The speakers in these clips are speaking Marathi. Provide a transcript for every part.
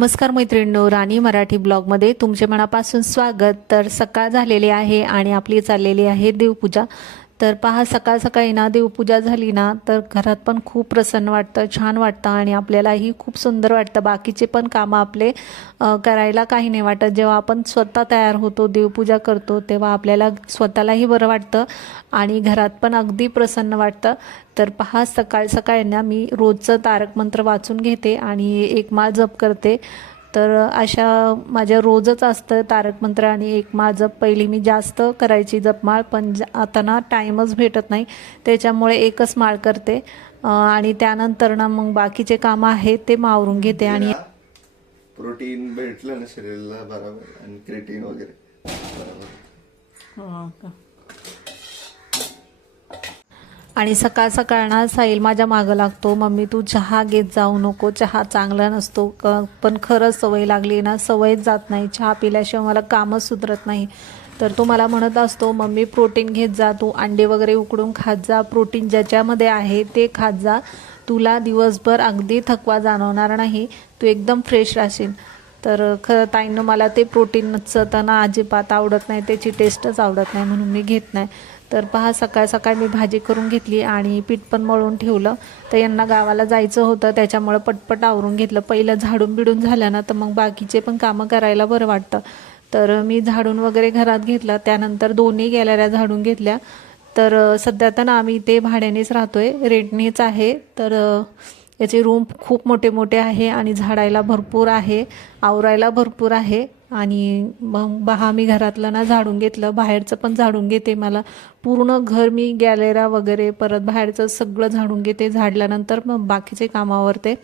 नमस्कार मैत्रिणींनो, राणी मराठी ब्लॉगमध्ये तुमचे मनापासून स्वागत। तर सकाळ झालेली आहे आणि आपली चाललेली आहे देवपूजा। तर पहा, सकाळ सकाळी ना देवपूजा झाली ना तर घरात पण खूप प्रसन्न वाटतं, छान वाटतं आणि आपल्यालाही खूप सुंदर वाटतं। बाकीचे पण कामं आपले करायला काही नाही वाटत। जेव्हा आपण स्वतः तयार होतो, देवपूजा करतो, तेव्हा आपल्याला स्वतःलाही बरं वाटतं आणि घरात पण अगदी प्रसन्न वाटतं। तर पहा, सकाळ सकाळी ना मी रोजचं तारक मंत्र वाचून घेते आणि एक माळ जप करते। तर अशा माझ्या रोजच असतं तारक मंत्र आणि एक माळ जप। पहिली मी जास्त करायची जपमाळ, पण आता ना टाईमच भेटत नाही, त्याच्यामुळे एकच माळ करते आणि त्यानंतर ना मग बाकीचे कामं आहेत ते मावरून घेते। आणि प्रोटीन भेटलं ना शरीराला बरोबर, आणि क्रिएटिन वगैरे बरोबर। आणि सकाळ सकाळ ना साहिल माझ्या मागं लागतो, मम्मी तू चहा घेत जाऊ नको, चहा चांगला नसतो। पण खरंच सवय लागली ना, सवयच जात नाही, चहा पिल्याशिवाय मला कामच सुधरत नाही। तर तो मला म्हणत असतो, मम्मी प्रोटीन घेत जा, तू अंडे वगैरे उकडून खात जा, प्रोटीन ज्याच्यामध्ये आहे ते खात जा, तुला दिवसभर अगदी थकवा जाणवणार नाही, तू एकदम फ्रेश राहशील। तर खरं ताईंनं मला ते प्रोटीनचं तर ना अजिबात आवडत नाही, त्याची टेस्टच आवडत नाही, म्हणून मी घेत नाही। तर पहा, सकाळ सकाळ मी भाजी करून घेतली आणि पीठ पण मळून ठेवलं। तर यांना गावाला जायचं होतं, त्याच्यामुळे पटपट आवरून घेतलं। पहिलं झाडून बिडून झालं ना तर मग बाकीचे पण कामं करायला बरं वाटतं। तर मी झाडून वगैरे घरात घेतलं, त्यानंतर दोन्ही गॅलऱ्या झाडून घेतल्या। तर सध्या तर ना आम्ही इथे भाड्यानेच राहतोय, रेंटनेच आहे। तर याचे रूम खूप मोठे मोठे आहे आणि झाडायला भरपूर आहे, आवरायला भरपूर आहे। आणि मग मी घरातलं ना झाडून घेतलं, बाहेरचं पण झाडून घेते। मला पूर्ण घर मी गॅलऱ्या वगैरे परत बाहेरचं सगळं झाडून घेते, झाडल्यानंतर मग बाकीचे कामं आवरते।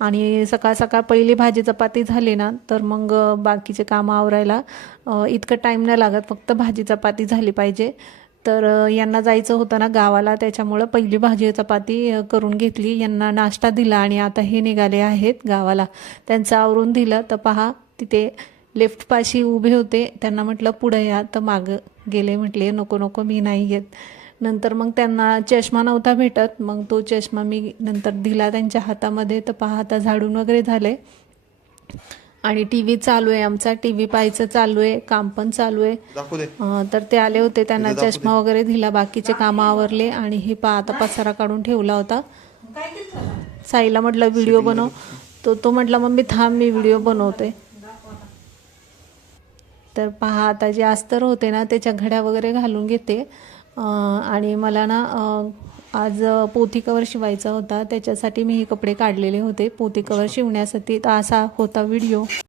आणि सकाळ सकाळ पहिली भाजी चपाती झाली ना तर मग बाकीचे कामं आवरायला इतकं टाईम नाही लागत, फक्त भाजी चपाती झाली पाहिजे। तर यांना जायचं होतं ना गावाला, त्याच्यामुळं पहिली भाजी चपाती करून घेतली, यांना नाश्ता दिला आणि आता हे निघाले आहेत गावाला। त्यांचं आवरून दिलं तर पहा, तिथे लेफ्टपाशी उभे होते, त्यांना म्हटलं पुढं या, तर मागं गेले, म्हटले नको नको मी नाही घेत। नंतर मग त्यांना चष्मा नव्हता भेटत, मग तो चष्मा मी नंतर दिला त्यांच्या हातामध्ये। तर पहा, आता झाडून वगैरे झाले आणि टी व्ही चालू आहे, आमचा टी व्ही पाहायचं चालू आहे, काम पण चालू आहे। तर ते आले होते, त्यांना चष्मा वगैरे दिला, बाकीचे कामं आवरले आणि हे पहा आता पसारा काढून ठेवला होता। साईला म्हटलं व्हिडिओ बनव, तो म्हटला मम्मी थांब मी व्हिडिओ बनवते। तर पहा, आता जे अस्तर होते ना त्याच्या घड्या वगैरे घालून घेते। आणि मला ना आज पोथी कवर शिवायचा होता, त्याच्यासाठी मी हे कपडे काढलेले होते पोथी कवर शिवण्यासाठी। तर असा होता व्हिडिओ।